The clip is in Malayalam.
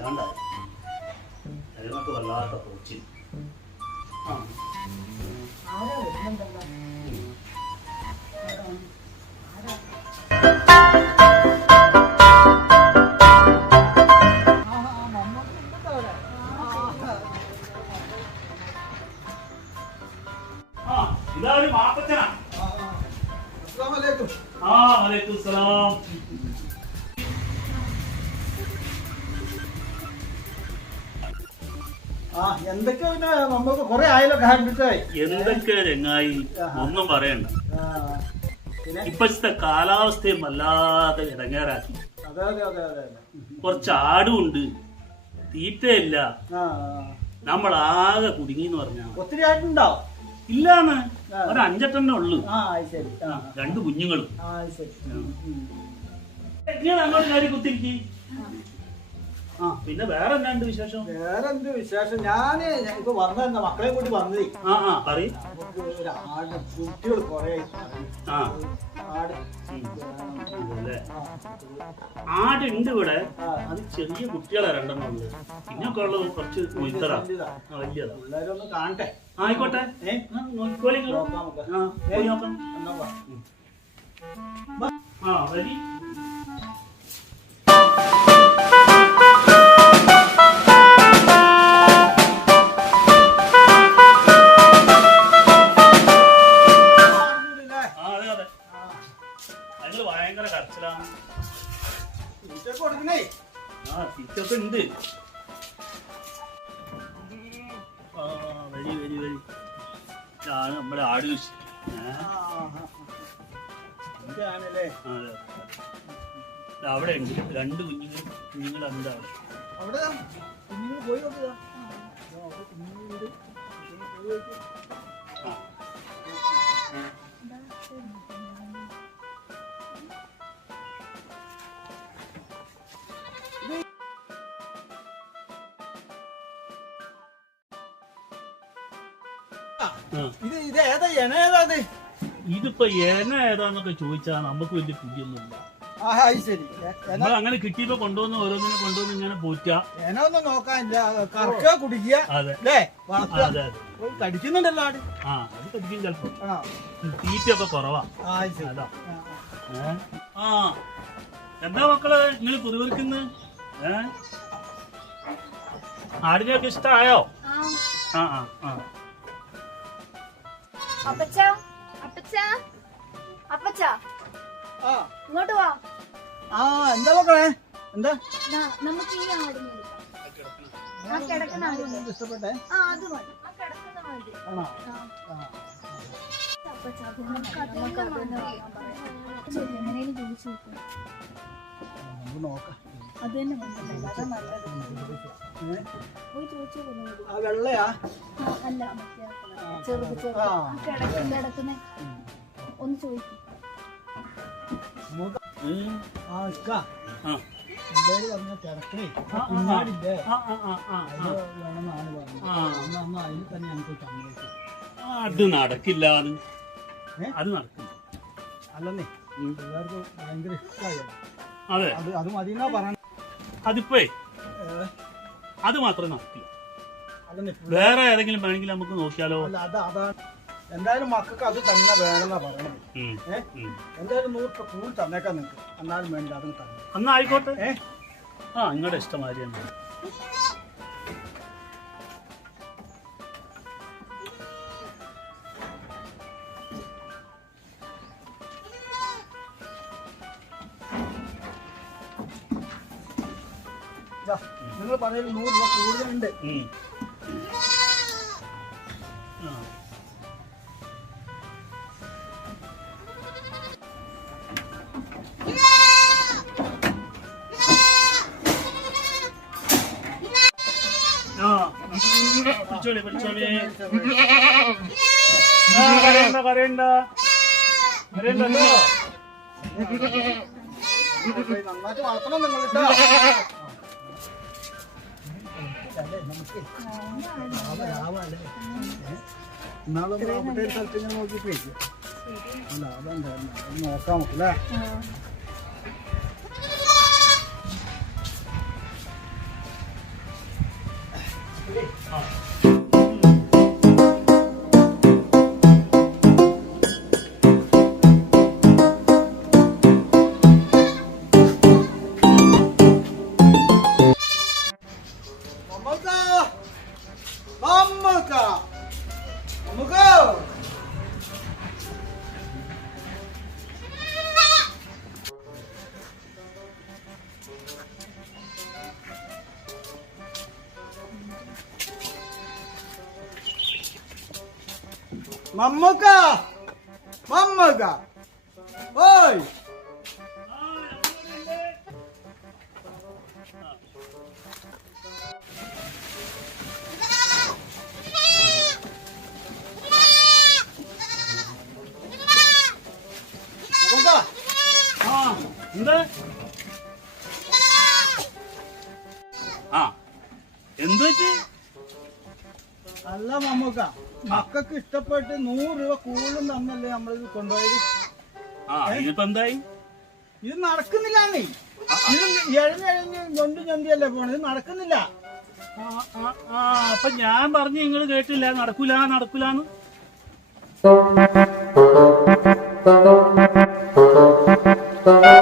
വല്ലാണ്ടായി അതിനൊക്കെ വല്ലാത്ത പോച്ചി. ആ. ആ ഇതാ ഒരു മാപ്പച്ചനാ. ആ വലൈക്കും സലാം എന്തൊക്കെ പിന്നെ നമുക്ക് കുറെ ആയാലോ കണ്ടിട്ടേ എന്തൊക്കെ രംഗായി? ഒന്നും പറയണ്ട. ഇപ്പോഴത്തെ കാലാവസ്ഥയും വല്ലാതെ ഇടങ്ങേറാക്കി. കുറച്ച് ആടുമുണ്ട്. തീറ്റയില്ല. ആ നമ്മളാകെ കുടുങ്ങിന്ന് പറഞ്ഞാ ഒത്തിരി ആയിട്ടുണ്ടാവും ഇല്ലാന്ന്. ഒരു അഞ്ചെട്ടെണ്ണ ഉള്ളു. ആ അത് ശരി. രണ്ട് കുഞ്ഞുങ്ങളും. അങ്ങോട്ട് കയറി കുത്തിരിക്കി? പിന്നെ വേറെ എന്താണ്ട് വിശേഷം? വേറെ എന്ത് വിശേഷം? ഞാൻ ഇപ്പൊ വന്ന മക്കളെ കൂട്ടി വന്നതേ. ആ ആ പറയും. കുട്ടികൾ കുറെ ആ. ആട്. അതല്ലേ ആ, ആടുണ്ട് ഇവിടെ. അത് ചെറിയ കുട്ടികളെ രണ്ടെണ്ണം ഉള്ളത് പിന്നൊക്കെ ഉള്ളത് കുറച്ച് മൊയ്ത്തറ. വലിയതാ. എല്ലാരും കാണട്ടെ. ആയിക്കോട്ടെ. നോക്കിക്കോളി. നോക്കാം. ആ, പോയി ഉണ്ട്. ആ വരി വരി വരി. ഇതാണ് നമ്മുടെ ആട് കൃഷി. ഇതാണല്ലേ അവിടെ ഉണ്ട്. രണ്ട് കുഞ്ഞുങ്ങൾ കുഞ്ഞുങ്ങൾ എന്താ അവിടെ. കുഞ്ഞുങ്ങൾ പോയി നോക്കുക കുഞ്ഞുങ്ങൾ പോയി നോക്കുക ഇത് ഇത് ഏതാ എന ഏതാത്? ഇതിപ്പോ ഏന ഏതാന്നൊക്കെ ചോദിച്ചാ നമുക്ക് വലിയ പിടിയൊന്നുമില്ല ശരി. നമ്മൾ അങ്ങനെ കിട്ടിയപ്പോ കൊണ്ടുവന്ന് ഓരോന്നിനെ കൊണ്ടുവന്ന് ഇങ്ങനെ പോറ്റാ. എന ഒന്നും നോക്കാനില്ല. കറക്കുക കുടിക്കുക അതെ. വളർത്തുക. അതെ അതെ. കടിക്കുന്നുണ്ടല്ലോ ആട്. ആ അത് കടിക്കും ചിലപ്പോ. ആ. തീറ്റയൊക്കെ കുറവാ. ആ ശരി. അതാ. ആ, ഏ? ആ. എന്താ മക്കളെ നിങ്ങൾ കുറിവെക്കുന്നത് ഏ? ആടിനെയൊക്കെ ഇഷ്ടമായോ ആ ആ ആ. അപ്പച്ച അപ്പച്ച അപ്പച്ച ഇങ്ങോട്ട് വാ. ആ എന്താ നോക്കണേ എന്താ? നമുക്ക് ഈ ആടിനെ ഇഷ്ടപ്പെട്ടെ? ആണോ? വെള്ളയാ? ആ, അല്ല ചെറുത് ചെറുത്. കിടക്കുന്ന ഒന്ന് ചോദിക്കും. ആ. അത് നടക്കില്ല. അത് നടക്കില്ല. അല്ലെന്നേ ഭയങ്കര ഇഷ്ടമായി അതെ. അത്. അത് മതിന്നാ പറയണേ. അതിപ്പോ. അത് മാത്രമേ നടക്കില്ല. വേറെ ഏതെങ്കിലും വേണമെങ്കിൽ നമുക്ക് നോക്കിയാലോ? അല്ല അത് അതാണ്. എന്തായാലും മക്കൾക്ക് അത് തന്നെ വേണമെന്നാ പറയണത്. ഏഹ് എന്തായാലും നൂറ് രൂപ കൂടുതൽ തന്നേക്കാം നിങ്ങൾക്ക് എന്നാലും വേണ്ട അതും തന്നെ എന്നാ ആയിക്കോട്ടെ. ഏ? ആ നിങ്ങളുടെ ഇഷ്ടമാതിരി തന്നെ. നിങ്ങൾ പറയുന്നത് നൂറ് രൂപ കൂടുതലുണ്ട്. പിടിച്ചോളി പിടിച്ചോളി ആ, കരയണ്ട കരയണ്ട കരയണ്ടല്ലോ നന്നായിട്ട് വളർത്തണം നിങ്ങൾ അല്ലേ ലാഭമല്ലേ അവിടെ ഒരു സ്ഥലത്ത് ഞാൻ നോക്കി പോയി ലാഭം ഉണ്ടായിരുന്നു നോക്കാം അല്ലേ മമ്മക്ക മമ്മക്ക മമ്മൂക്ക. ഓയ്. എന്ത്? ആ എന്ത് അല്ല മമ്മക്ക. മക്കൾക്ക് ഇഷ്ടപ്പെട്ട് നൂറ് രൂപ കൂടുതലും തന്നല്ലേ നമ്മളിത് കൊണ്ടുപോയത്? ആ ഇതിപ്പോ എന്തായി? ഇത് നടക്കുന്നില്ലാന്നേ ഇത് എഴഞ്ഞെഴഞ്ഞ് ഞൊണ്ടി ഞൊണ്ടിയല്ലേ പോണത്? ഇത് നടക്കുന്നില്ല. ആ, അപ്പൊ ഞാൻ പറഞ്ഞു നിങ്ങൾ കേട്ടില്ല. നടക്കൂല നടക്കൂലെന്ന്. Thank